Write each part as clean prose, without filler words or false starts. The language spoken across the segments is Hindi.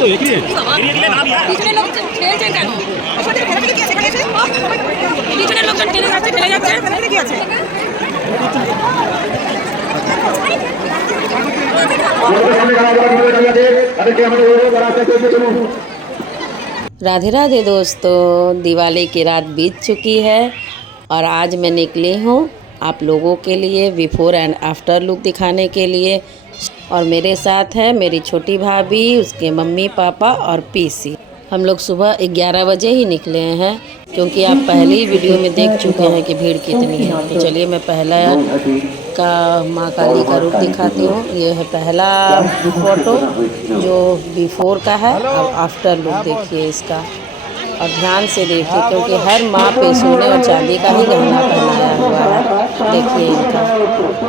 তো একই পিছনের লোক ঠেলছে কেন? পিছনের লোকজন ঠেলে যাচ্ছে কি আছে? राधे राधे दोस्तों, दिवाली की रात बीत चुकी है और आज मैं निकली हूँ आप लोगों के लिए बिफोर एंड आफ्टर लुक दिखाने के लिए। और मेरे साथ है मेरी छोटी भाभी, उसके मम्मी पापा और पीसी। हम लोग सुबह 11 बजे ही निकले हैं क्योंकि आप पहली वीडियो में देख चुके हैं कि भीड़ कितनी है। तो चलिए मैं पहला का माँ काली का रूप दिखाती हूँ। ये है पहला फ़ोटो जो बिफोर का है। अब आफ्टर लुक देखिए इसका और ध्यान से देखिए क्योंकि हर माँ पे सोने और चांदी का ही गहना पहनाया हुआ है। देखिए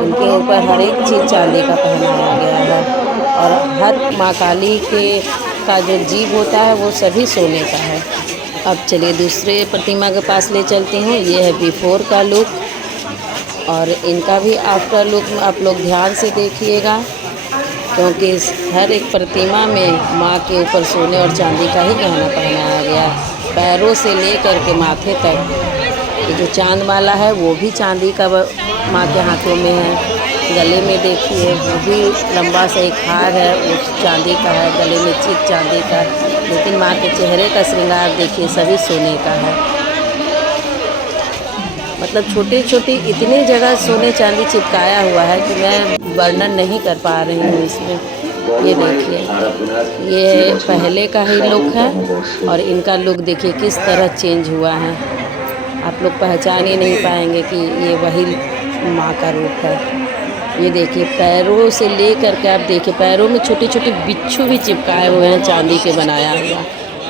इनके ऊपर हर एक चीज़ चांदी का पहनाया गया है और हर माँ काली का जो जीभ होता है वो सभी सोने का है। अब चलिए दूसरे प्रतिमा के पास ले चलती हूँ। ये है बिफोर का लुक और इनका भी आफ्टर लुक आप लोग ध्यान से देखिएगा क्योंकि हर एक प्रतिमा में माँ के ऊपर सोने और चांदी का ही गहना पहनाया गया। पैरों से लेकर के माथे तक ये जो चांद माला है वो भी चांदी का माँ के हाथों में है। गले में देखिए वो भी लंबा सा एक हार है, वो चांदी का है। गले में चिप चांदी का, लेकिन माँ के चेहरे का श्रृंगार देखिए सभी सोने का है। मतलब छोटी छोटी इतनी जगह सोने चांदी चिपकाया हुआ है कि मैं वर्णन नहीं कर पा रही हूँ इसमें। ये देखिए ये पहले का ही लुक है और इनका लुक देखिए किस तरह चेंज हुआ है। आप लोग पहचान ही नहीं पाएंगे कि ये वही माँ का रूप है। ये देखिए पैरों से ले करके आप देखिए पैरों में छोटे छोटे बिच्छू भी चिपकाए हुए हैं चांदी के बनाया हुआ।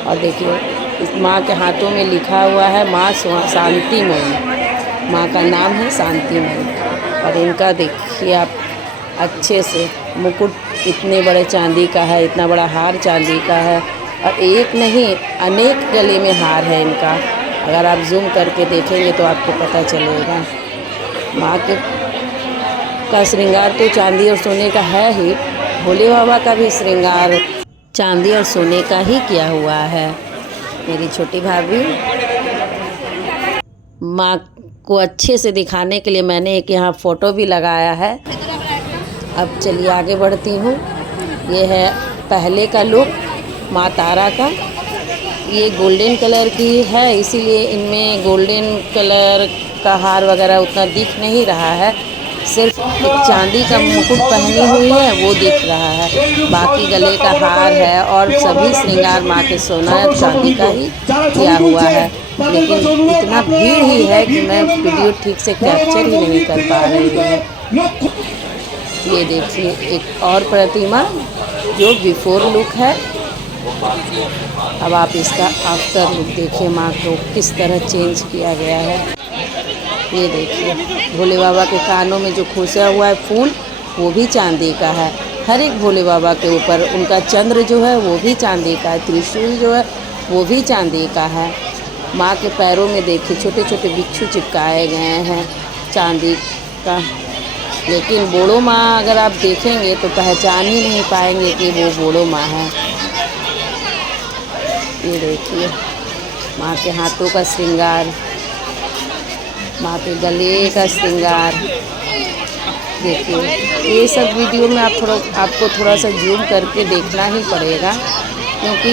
और देखिए इस माँ के हाथों में लिखा हुआ है माँ शांतिमयी। माँ का नाम है शांतिमयी। और इनका देखिए आप अच्छे से मुकुट इतने बड़े चांदी का है, इतना बड़ा हार चांदी का है और एक नहीं अनेक गले में हार है इनका। अगर आप जूम करके देखेंगे तो आपको पता चलेगा। माँ के का श्रृंगार तो चांदी और सोने का है ही, भोले बाबा का भी श्रृंगार चांदी और सोने का ही किया हुआ है। मेरी छोटी भाभी माँ को अच्छे से दिखाने के लिए मैंने एक यहाँ फ़ोटो भी लगाया है। अब चलिए आगे बढ़ती हूँ। ये है पहले का लुक माँ तारा का। ये गोल्डन कलर की है इसीलिए इनमें गोल्डन कलर का हार वगैरह उतना दिख नहीं रहा है। सिर्फ एक चांदी का मुकुट पहनी हुई है वो दिख रहा है, बाकी गले का हार है और सभी श्रृंगार माँ के सोना और चांदी का ही किया हुआ है। लेकिन इतना भीड़ ही है कि मैं वीडियो ठीक से कैप्चर ही नहीं कर पा रही हूँ। ये देखिए एक और प्रतिमा जो बिफोर लुक है। अब आप इसका आफ्टर लुक देखिए, माँ को किस तरह चेंज किया गया है। ये देखिए भोले बाबा के कानों में जो खोसा हुआ है फूल वो भी चांदी का है। हर एक भोले बाबा के ऊपर उनका चंद्र जो है वो भी चांदी का है। त्रिशूल जो है वो भी चांदी का है। माँ के पैरों में देखिए छोटे छोटे बिच्छू चिपकाए गए हैं चांदी का। लेकिन बोड़ो माँ अगर आप देखेंगे तो पहचान ही नहीं पाएंगे कि वो बोड़ो माँ है। ये देखिए माँ के हाथों का श्रृंगार, माँ के गले का श्रृंगार। देखिए ये सब वीडियो में आपको थोड़ा सा जूम करके देखना ही पड़ेगा क्योंकि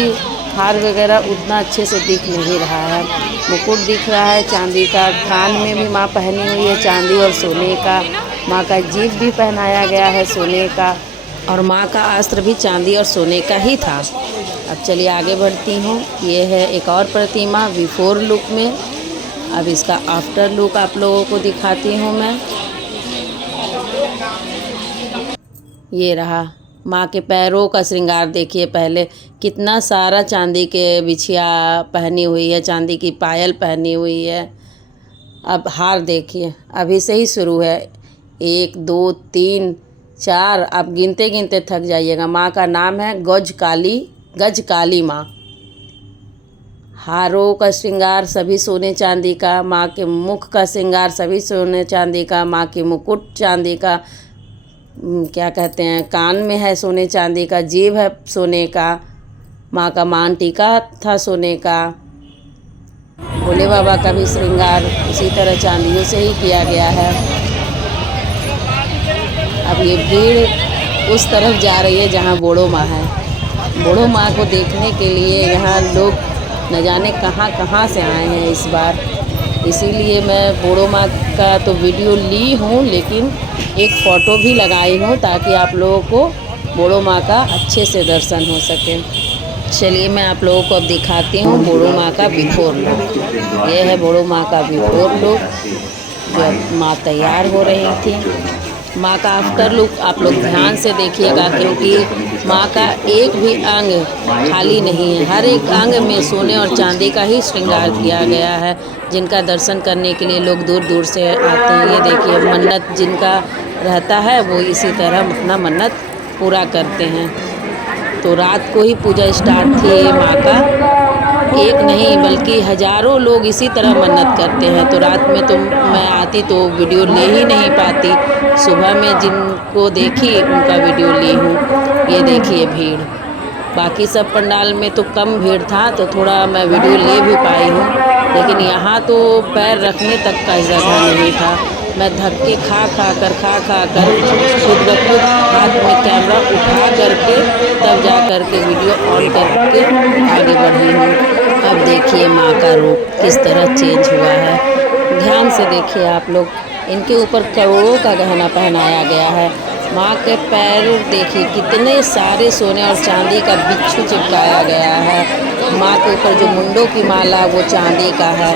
हार वगैरह उतना अच्छे से दिख नहीं रहा है। मुकुट दिख रहा है चांदी का, कान में भी माँ पहनी हुई है चांदी और सोने का। माँ का जीभ भी पहनाया गया है सोने का और माँ का अस्त्र भी चांदी और सोने का ही था। अब चलिए आगे बढ़ती हूँ। ये है एक और प्रतिमा बिफोर लुक में। अब इसका आफ्टर लुक आप लोगों को दिखाती हूँ मैं। ये रहा माँ के पैरों का श्रृंगार देखिए। पहले कितना सारा चांदी के बिछिया पहनी हुई है, चांदी की पायल पहनी हुई है। अब हार देखिए अभी से ही शुरू है। 1 2 3 4 आप गिनते गिनते थक जाइएगा। माँ का नाम है गज काली माँ। हारों का श्रृंगार सभी सोने चांदी का। माँ के मुख का श्रृंगार सभी सोने चांदी का। माँ की मुकुट चांदी का। क्या कहते हैं, कान में है सोने चांदी का, जेब है सोने का, माँ का मान टीका था सोने का। भोले बाबा का भी श्रृंगार उसी तरह चांदियों से ही किया गया है। अब ये भीड़ उस तरफ जा रही है जहाँ बूढ़ो माँ है। बूढ़ो माँ को देखने के लिए यहाँ लोग न जाने कहाँ कहाँ से आए हैं इस बार। इसीलिए मैं बूढ़ो माँ का तो वीडियो ली हूँ, लेकिन एक फ़ोटो भी लगाई हूँ ताकि आप लोगों को बूढ़ो माँ का अच्छे से दर्शन हो सके। चलिए मैं आप लोगों को अब दिखाती हूँ बूढ़ो माँ का बिफोर लुक। ये है बूढ़ो माँ का बिफोर लुक, जब माँ तैयार हो रही थी। माँ का आफ्टर लुक आप लोग ध्यान से देखिएगा, क्योंकि माँ का एक भी अंग खाली नहीं है। हर एक अंग में सोने और चांदी का ही श्रृंगार किया गया है, जिनका दर्शन करने के लिए लोग दूर दूर से आते हैं। ये देखिए, मन्नत जिनका रहता है वो इसी तरह अपना मन्नत पूरा करते हैं। तो रात को ही पूजा स्टार्ट थी माँ का, एक नहीं बल्कि हज़ारों लोग इसी तरह मन्नत करते हैं। तो रात में तो मैं आती तो वीडियो ले ही नहीं पाती, सुबह में जिनको देखी उनका वीडियो ली हूँ। ये देखिए भीड़, बाकी सब पंडाल में तो कम भीड़ था तो थोड़ा मैं वीडियो ले भी पाई हूँ, लेकिन यहाँ तो पैर रखने तक का जगह नहीं था। मैं धक्के खा कर खुद ब खुद हाथ में कैमरा उठा करके तब जा कर के वीडियो ऑन करके आगे बढ़ी हूँ। अब देखिए माँ का रूप किस तरह चेंज हुआ है। ध्यान से देखिए आप लोग, इनके ऊपर करोड़ों का गहना पहनाया गया है। माँ के पैर देखिए कितने सारे सोने और चांदी का बिच्छू चिपकाया गया है। माँ के ऊपर जो मुंडों की माला वो चांदी का है,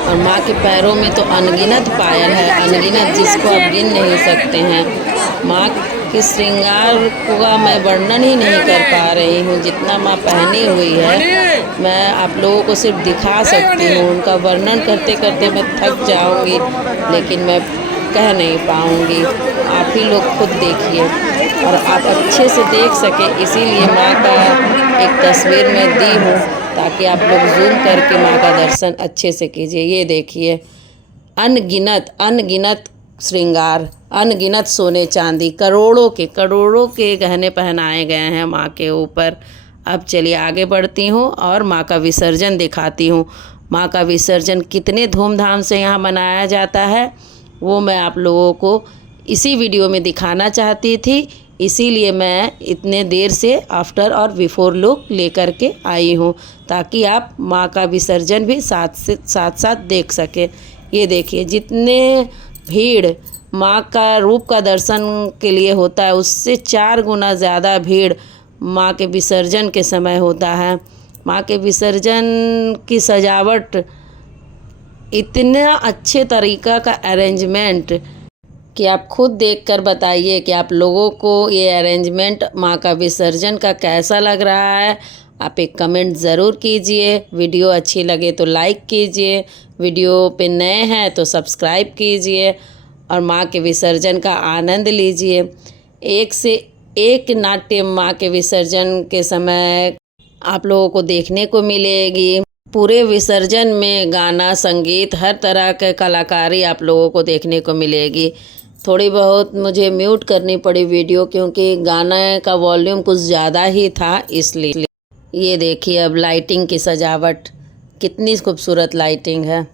और माँ के पैरों में तो अनगिनत पायल है, अनगिनत, जिसको आप गिन नहीं सकते हैं। माँ के श्रृंगार का मैं वर्णन ही नहीं कर पा रही हूँ। जितना माँ पहनी हुई है मैं आप लोगों को सिर्फ दिखा सकती हूँ, उनका वर्णन करते करते मैं थक जाऊँगी, लेकिन मैं कह नहीं पाऊँगी। आप ही लोग खुद देखिए और आप अच्छे से देख सके, इसीलिए माँ का एक तस्वीर मैं दी हूँ ताकि आप लोग जूम करके माँ का दर्शन अच्छे से कीजिए। ये देखिए, अनगिनत श्रृंगार, अनगिनत सोने चांदी, करोड़ों के गहने पहनाए गए हैं माँ के ऊपर। अब चलिए आगे बढ़ती हूँ और माँ का विसर्जन दिखाती हूँ। माँ का विसर्जन कितने धूमधाम से यहाँ मनाया जाता है वो मैं आप लोगों को इसी वीडियो में दिखाना चाहती थी, इसीलिए मैं इतने देर से आफ्टर और बिफोर लुक लेकर के आई हूँ, ताकि आप माँ का विसर्जन भी साथ देख सकें। ये देखिए, जितने भीड़ माँ का रूप का दर्शन के लिए होता है उससे 4 गुना ज़्यादा भीड़ माँ के विसर्जन के समय होता है। माँ के विसर्जन की सजावट, इतना अच्छे तरीक़ा का अरेंजमेंट कि आप खुद देखकर बताइए कि आप लोगों को ये अरेंजमेंट माँ का विसर्जन का कैसा लग रहा है। आप एक कमेंट ज़रूर कीजिए। वीडियो अच्छी लगे तो लाइक कीजिए, वीडियो पे नए हैं तो सब्सक्राइब कीजिए और माँ के विसर्जन का आनंद लीजिए। एक से एक नाट्य माँ के विसर्जन के समय आप लोगों को देखने को मिलेगी। पूरे विसर्जन में गाना, संगीत, हर तरह के कलाकारी आप लोगों को देखने को मिलेगी। थोड़ी बहुत मुझे म्यूट करनी पड़ी वीडियो, क्योंकि गाने का वॉल्यूम कुछ ज़्यादा ही था इसलिए। ये देखिए, अब लाइटिंग की सजावट, कितनी खूबसूरत लाइटिंग है,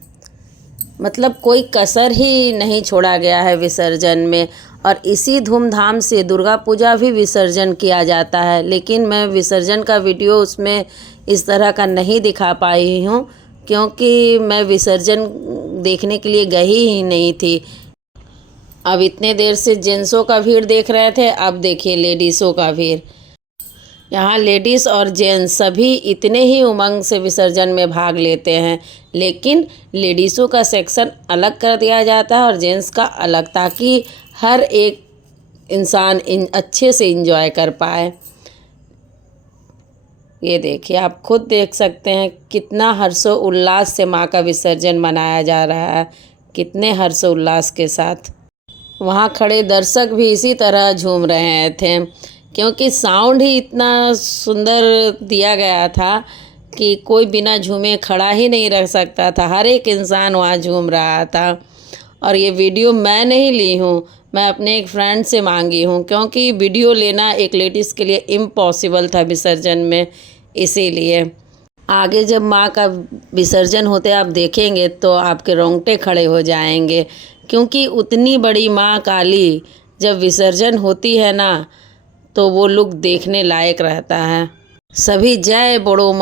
मतलब कोई कसर ही नहीं छोड़ा गया है विसर्जन में। और इसी धूमधाम से दुर्गा पूजा भी विसर्जन किया जाता है, लेकिन मैं विसर्जन का वीडियो उसमें इस तरह का नहीं दिखा पाई हूँ, क्योंकि मैं विसर्जन देखने के लिए गई ही नहीं थी। अब इतने देर से जेंट्सों का भीड़ देख रहे थे, अब देखिए लेडीज़ों का भीड़। यहाँ लेडीज़ और जेंट्स सभी इतने ही उमंग से विसर्जन में भाग लेते हैं, लेकिन लेडीज़ों का सेक्शन अलग कर दिया जाता है और जेंट्स का अलग, ताकि हर एक इंसान अच्छे से एंजॉय कर पाए। ये देखिए, आप खुद देख सकते हैं कितना हर्षोल्लास से माँ का विसर्जन मनाया जा रहा है, कितने हर्षोल्लास के साथ। वहाँ खड़े दर्शक भी इसी तरह झूम रहे थे, क्योंकि साउंड ही इतना सुंदर दिया गया था कि कोई बिना झूमे खड़ा ही नहीं रह सकता था। हर एक इंसान वहाँ झूम रहा था। और ये वीडियो मैं नहीं ली हूँ, मैं अपने एक फ्रेंड से मांगी हूँ, क्योंकि वीडियो लेना एक लेडीज़ के लिए इम्पॉसिबल था विसर्जन में। इसीलिए आगे जब माँ का विसर्जन होते आप देखेंगे तो आपके रोंगटे खड़े हो जाएंगे, क्योंकि उतनी बड़ी माँ काली जब विसर्जन होती है ना तो वो लुक देखने लायक रहता है। सभी जय बड़ो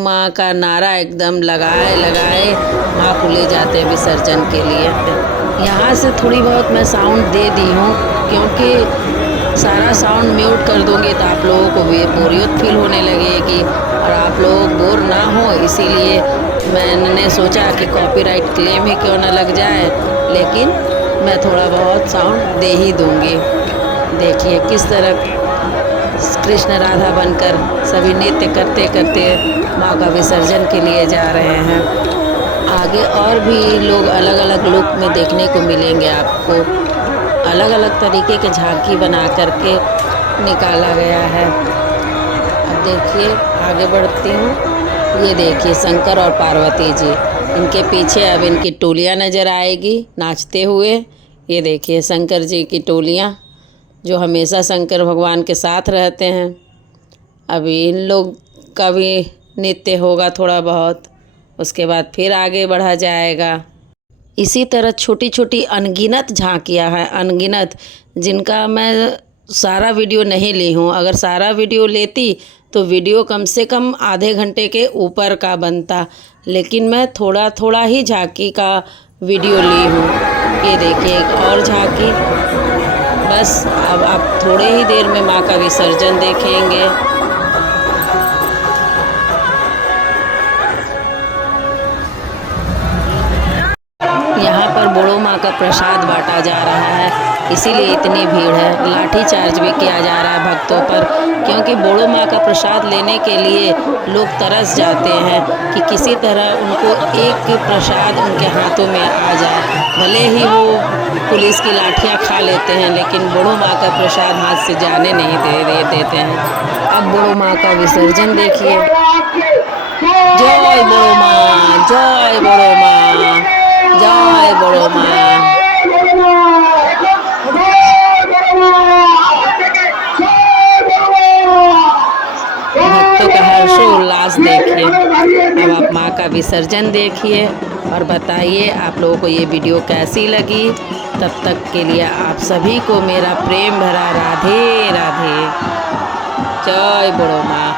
माँ का नारा एकदम लगाए माँ को ले जाते हैं विसर्जन के लिए। यहाँ से थोड़ी बहुत मैं साउंड दे दी हूँ, क्योंकि सारा साउंड म्यूट कर दूँगी तो आप लोगों को भी बोरियत फील होने लगेगी और आप लोग बोर ना हो, इसीलिए मैंने सोचा कि कॉपीराइट क्लेम ही क्यों ना लग जाए, लेकिन मैं थोड़ा बहुत साउंड दे ही दूँगी। देखिए किस तरह कृष्ण राधा बनकर सभी नृत्य करते करते माँ का विसर्जन के लिए जा रहे हैं। आगे और भी लोग अलग अलग लुक में देखने को मिलेंगे आपको। अलग अलग तरीके के झांकी बना करके निकाला गया है। अब देखिए आगे बढ़ती हूँ। ये देखिए शंकर और पार्वती जी, इनके पीछे अब इनकी टोलियाँ नज़र आएगी नाचते हुए। ये देखिए शंकर जी की टोलियाँ जो हमेशा शंकर भगवान के साथ रहते हैं। अभी इन लोग का भी नृत्य होगा थोड़ा बहुत, उसके बाद फिर आगे बढ़ा जाएगा। इसी तरह छोटी छोटी अनगिनत झांकियाँ हैं, अनगिनत, जिनका मैं सारा वीडियो नहीं ली हूँ। अगर सारा वीडियो लेती तो वीडियो कम से कम आधे घंटे के ऊपर का बनता, लेकिन मैं थोड़ा थोड़ा ही झांकी का वीडियो ली हूँ। ये देखिए एक और झांकी। बस अब आप थोड़े ही देर में माँ का विसर्जन देखेंगे। यहाँ पर बड़ो माँ का प्रसाद बांटा जा रहा है, इसीलिए इतनी भीड़ है। लाठी चार्ज भी किया जा रहा है भक्तों पर, क्योंकि बड़ो माँ का प्रसाद लेने के लिए लोग तरस जाते हैं कि किसी तरह उनको एक प्रसाद उनके हाथों में आ जाए। भले ही वो पुलिस की लाठियाँ खा लेते हैं, लेकिन बड़ो माँ का प्रसाद हाथ से जाने नहीं देते हैं। अब बड़ो माँ का विसर्जन देखिए। जय बड़ो माँ, जय बड़ो माँ, जय बड़ो माँ। भक्तों का हर्षोल्लास देखिए। अब आप माँ का विसर्जन देखिए और बताइए आप लोगों को ये वीडियो कैसी लगी। तब तक के लिए आप सभी को मेरा प्रेम भरा राधे राधे। जय बड़ो माँ।